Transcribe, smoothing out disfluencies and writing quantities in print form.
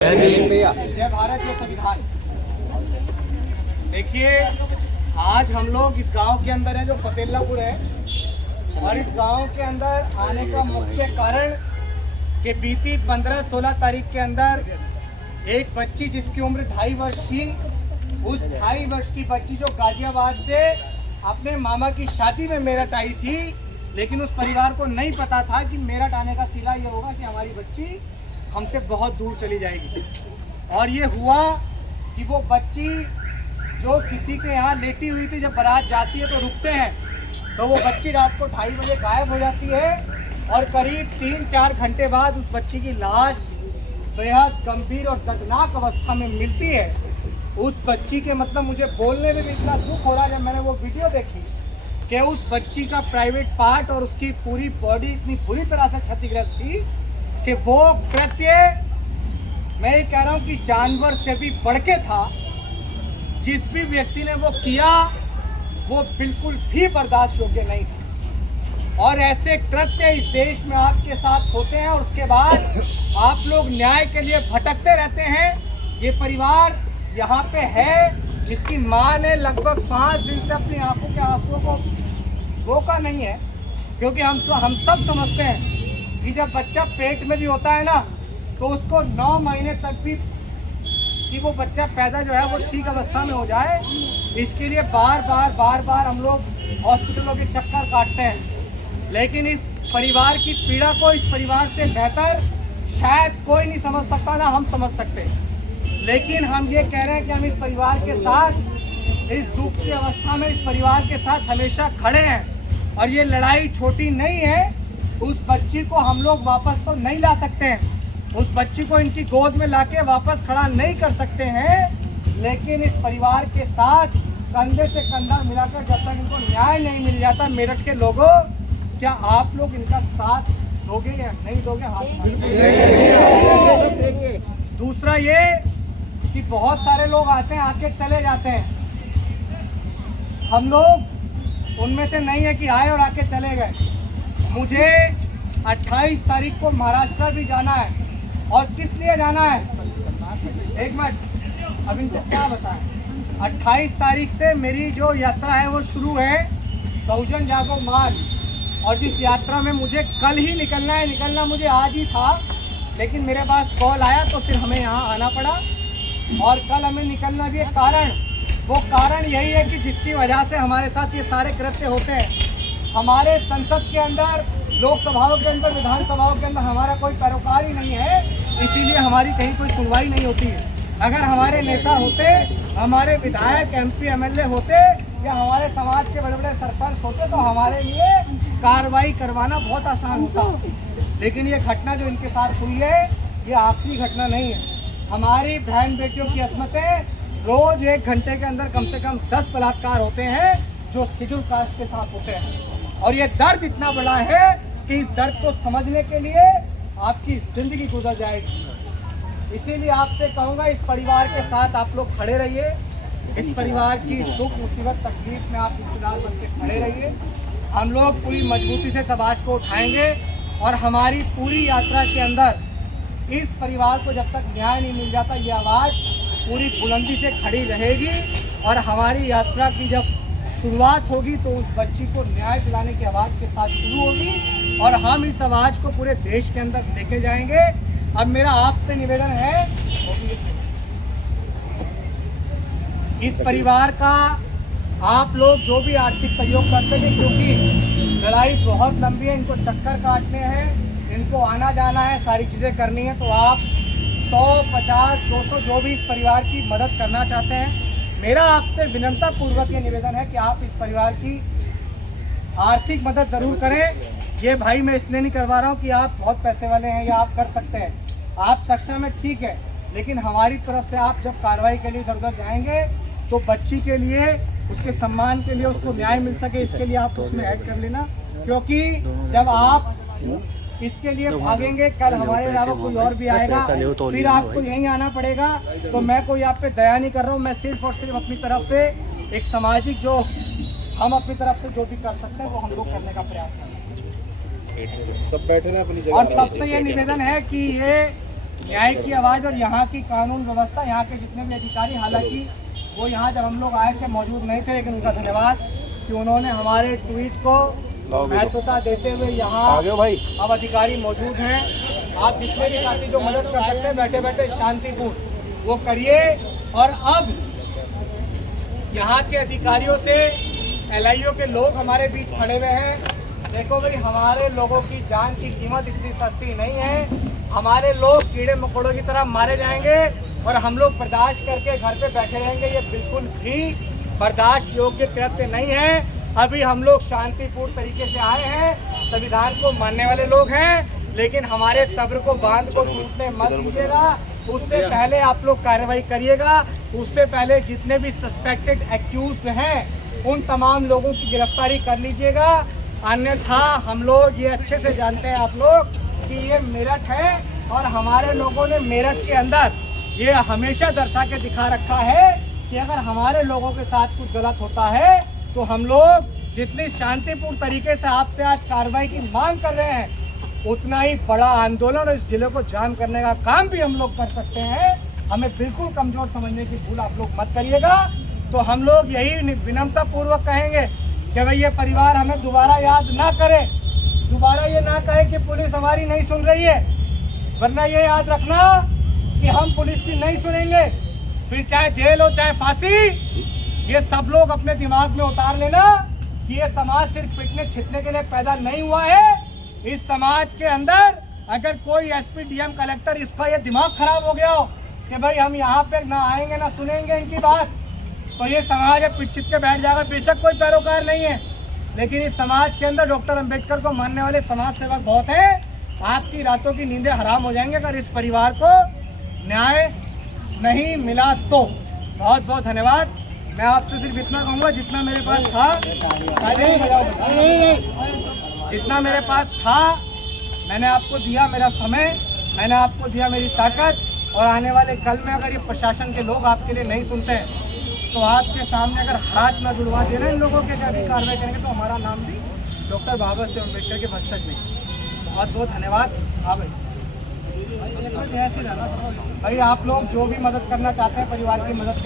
जय भारत जय संविधान। देखिए, आज हम लोग इस गांव के अंदर है जो फतेल्लापुर है, और इस गांव के अंदर आने का मुख्य कारण कि बीती 15-16 तारीख के अंदर एक बच्ची जिसकी उम्र 2.5 वर्ष थी, उस 2.5 वर्ष की बच्ची जो गाजियाबाद से अपने मामा की शादी में मेरठ आई थी, लेकिन उस परिवार को नहीं पता था कि मेरठ आने का सिला ये होगा कि हमारी बच्ची हमसे बहुत दूर चली जाएगी। और ये हुआ कि वो बच्ची जो किसी के यहाँ लेटी हुई थी, जब बारात जाती है तो रुकते हैं, तो वो बच्ची रात को 2:30 बजे गायब हो जाती है, और करीब 3-4 घंटे बाद उस बच्ची की लाश बेहद गंभीर और दर्दनाक अवस्था में मिलती है। उस बच्ची के मतलब मुझे बोलने में भी इतना दुख हो रहा जब मैंने वो वीडियो देखी कि उस बच्ची का प्राइवेट पार्ट और उसकी पूरी बॉडी इतनी बुरी तरह से क्षतिग्रस्त थी कि वो कृत्य, मैं ये कह रहा हूँ कि जानवर से भी बढ़ के था। जिस भी व्यक्ति ने वो किया वो बिल्कुल भी बर्दाश्त योग्य नहीं था। और ऐसे कृत्य इस देश में आपके साथ होते हैं और उसके बाद आप लोग न्याय के लिए भटकते रहते हैं। ये परिवार यहाँ पे है जिसकी माँ ने लगभग 5 दिन से अपनी आंखों के आंसुओं को रोका नहीं है, क्योंकि हम सब समझते हैं कि जब बच्चा पेट में भी होता है ना, तो उसको 9 महीने तक भी कि वो बच्चा पैदा जो है वो ठीक अवस्था में हो जाए, इसके लिए बार बार हम लोग हॉस्पिटलों के चक्कर काटते हैं। लेकिन इस परिवार की पीड़ा को इस परिवार से बेहतर शायद कोई नहीं समझ सकता, ना हम समझ सकते। लेकिन हम ये कह रहे हैं कि हम इस परिवार के साथ, इस दुख की अवस्था में इस परिवार के साथ हमेशा खड़े हैं। और ये लड़ाई छोटी नहीं है। उस बच्ची को हम लोग वापस तो नहीं ला सकते हैं, उस बच्ची को इनकी गोद में लाके वापस खड़ा नहीं कर सकते हैं, लेकिन इस परिवार के साथ कंधे से कंधा मिलाकर जब तक इनको न्याय नहीं मिल जाता, मेरठ के लोगों, क्या आप लोग इनका साथ दोगे या नहीं दोगे? हाथ देंगे। दूसरा ये कि बहुत सारे लोग आते हैं, आके चले जाते हैं। हम लोग उनमें से नहीं है कि आए और आके चले गए। मुझे 28 तारीख को महाराष्ट्र भी जाना है। और किस लिए जाना है? एक मिनट, अब इनको क्या बताएं। 28 तारीख से मेरी जो यात्रा है वो शुरू है, बहुजन जागो मार्च। और जिस यात्रा में मुझे कल ही निकलना मुझे आज ही था, लेकिन मेरे पास कॉल आया तो फिर हमें यहाँ आना पड़ा। और कल हमें निकलना भी एक कारण, वो कारण यही है कि जिसकी वजह से हमारे साथ ये सारे कृत्य होते हैं। हमारे संसद के अंदर, लोकसभाओं के अंदर, विधानसभाओं के अंदर हमारा कोई पैरोकार ही नहीं है, इसीलिए हमारी कहीं कोई सुनवाई नहीं होती है। अगर हमारे नेता होते, हमारे विधायक, MP, MLA होते, या हमारे समाज के बड़े बड़े सरपंच होते, तो हमारे लिए कार्रवाई करवाना बहुत आसान होता। लेकिन ये घटना जो इनके साथ हुई है, ये आखिरी घटना नहीं है। हमारी बहन बेटियों की असमतें, रोज 1 घंटे के अंदर कम से कम 10 बलात्कार होते हैं जो शेड्यूल कास्ट के साथ होते हैं। और ये दर्द इतना बड़ा है कि इस दर्द को समझने के लिए आपकी जिंदगी गुजर जाएगी। इसीलिए आपसे कहूँगा, इस परिवार के साथ आप लोग खड़े रहिए। इस परिवार की दुख, मुसीबत, तकलीफ में आप हिस्सेदार बन के खड़े रहिए। हम लोग पूरी मजबूती से समाज को उठाएंगे, और हमारी पूरी यात्रा के अंदर इस परिवार को जब तक न्याय नहीं मिल जाता, ये आवाज़ पूरी बुलंदी से खड़ी रहेगी। और हमारी यात्रा की जब शुरुआत होगी तो उस बच्ची को न्याय दिलाने की आवाज़ के साथ शुरू होगी, और हम इस आवाज़ को पूरे देश के अंदर लेके जाएंगे। अब मेरा आपसे निवेदन है, इस परिवार का आप लोग जो भी आर्थिक सहयोग करते हैं, क्योंकि लड़ाई बहुत लंबी है, इनको चक्कर काटने हैं, इनको आना जाना है, सारी चीज़ें करनी है, तो आप 100, 50, 200 जो भी इस परिवार की मदद करना चाहते हैं, मेरा आपसे विनम्रता पूर्वक ये निवेदन है कि आप इस परिवार की आर्थिक मदद ज़रूर करें। ये भाई मैं इसलिए नहीं करवा रहा हूँ कि आप बहुत पैसे वाले हैं या आप कर सकते हैं, आप सक्षम है, ठीक है, लेकिन हमारी तरफ से आप जब कार्रवाई के लिए इधर उधर जाएंगे तो बच्ची के लिए, उसके सम्मान के लिए, उसको न्याय मिल सके, इसके लिए आप उसमें ऐड कर लेना। क्योंकि जब आप इसके लिए भागेंगे, कल हमारे अलावा कोई और भी आएगा, फिर आपको यहीं आना पड़ेगा। तो मैं कोई आप पे दया नहीं कर रहा हूँ, मैं सिर्फ और सिर्फ अपनी तरफ से एक सामाजिक, जो हम अपनी तरफ से जो भी कर सकते हैं वो हम लोग करने का प्रयास करें। सब बैठे हैं अपनी जगह। और सबसे ये निवेदन है कि ये न्याय की आवाज़ और यहाँ की कानून व्यवस्था, यहाँ के जितने भी अधिकारी, हालांकि वो यहाँ जब हम लोग आए थे मौजूद नहीं थे, लेकिन उनका धन्यवाद कि उन्होंने हमारे ट्वीट को महत्वता देते हुए यहाँ अब अधिकारी मौजूद हैं। आप जितने भी साथी जो मदद कर सकते हैं बैठे बैठे शांतिपूर्ण वो करिए। और अब यहाँ के अधिकारियों से LIO के लोग हमारे बीच खड़े हुए हैं। देखो भाई, हमारे लोगों की जान की कीमत इतनी सस्ती नहीं है। हमारे लोग कीड़े मकोड़ों की तरह मारे जाएंगे और हम लोग बर्दाश्त करके घर पे बैठे रहेंगे, ये बिल्कुल भी बर्दाश्त योग्य कृत्य नहीं है। अभी हम लोग शांतिपूर्ण तरीके से आए हैं, संविधान को मानने वाले लोग हैं, लेकिन हमारे सब्र को बांध को टूटने मत दीजिएगा। उससे पहले आप लोग कार्रवाई करिएगा। उससे पहले जितने भी सस्पेक्टेड एक्यूज्ड हैं उन तमाम लोगों की गिरफ्तारी कर लीजिएगा। अन्यथा हम लोग ये अच्छे से जानते हैं आप लोग कि ये मेरठ है और हमारे लोगों ने मेरठ के अंदर ये हमेशा दर्शा के दिखा रखा है कि अगर हमारे लोगों के साथ कुछ गलत होता है तो हम लोग जितनी शांतिपूर्ण तरीके से आपसे आज कार्रवाई की मांग कर रहे हैं, उतना ही बड़ा आंदोलन और इस जिले को जाम करने का काम भी हम लोग कर सकते हैं। हमें बिल्कुल कमजोर समझने की भूल आप लोग मत करिएगा। तो हम लोग यही विनम्रता पूर्वक कहेंगे कि भाई ये परिवार हमें दोबारा याद ना करे, दोबारा ये ना कहे कि पुलिस हमारी नहीं सुन रही है, वरना ये याद रखना कि हम पुलिस की नहीं सुनेंगे, फिर चाहे जेल हो चाहे फांसी। ये सब लोग अपने दिमाग में उतार लेना कि ये समाज सिर्फ पिटने छिटने के लिए पैदा नहीं हुआ है। इस समाज के अंदर अगर कोई SP DM कलेक्टर इसका ये दिमाग खराब हो गया हो कि भाई हम यहाँ पे ना आएंगे ना सुनेंगे इनकी बात, तो ये समाज पिट छिट के बैठ जाएगा। बेशक कोई पैरोकार नहीं है, लेकिन इस समाज के अंदर डॉक्टर अंबेडकर को मानने वाले समाज सेवक बहुत हैं। आपकी रातों की नींदें हराम हो जाएंगे अगर इस परिवार को न्याय नहीं मिला तो। बहुत बहुत धन्यवाद। मैं आपसे सिर्फ इतना कहूँगा, जितना मेरे पास था जितना मेरे पास था मैंने आपको दिया, मेरा समय मैंने आपको दिया, मेरी ताकत। और आने वाले कल में अगर ये प्रशासन के लोग आपके लिए नहीं सुनते हैं तो आपके सामने अगर हाथ न जुड़वा देना इन लोगों के अभी कार्रवाई करेंगे तो हमारा नाम भी डॉक्टर बाबा साहेब अम्बेडकर के वंशज नहीं। बहुत बहुत धन्यवाद। हाँ भाई, भाई आप लोग जो भी मदद करना चाहते हैं परिवार की मदद करिए।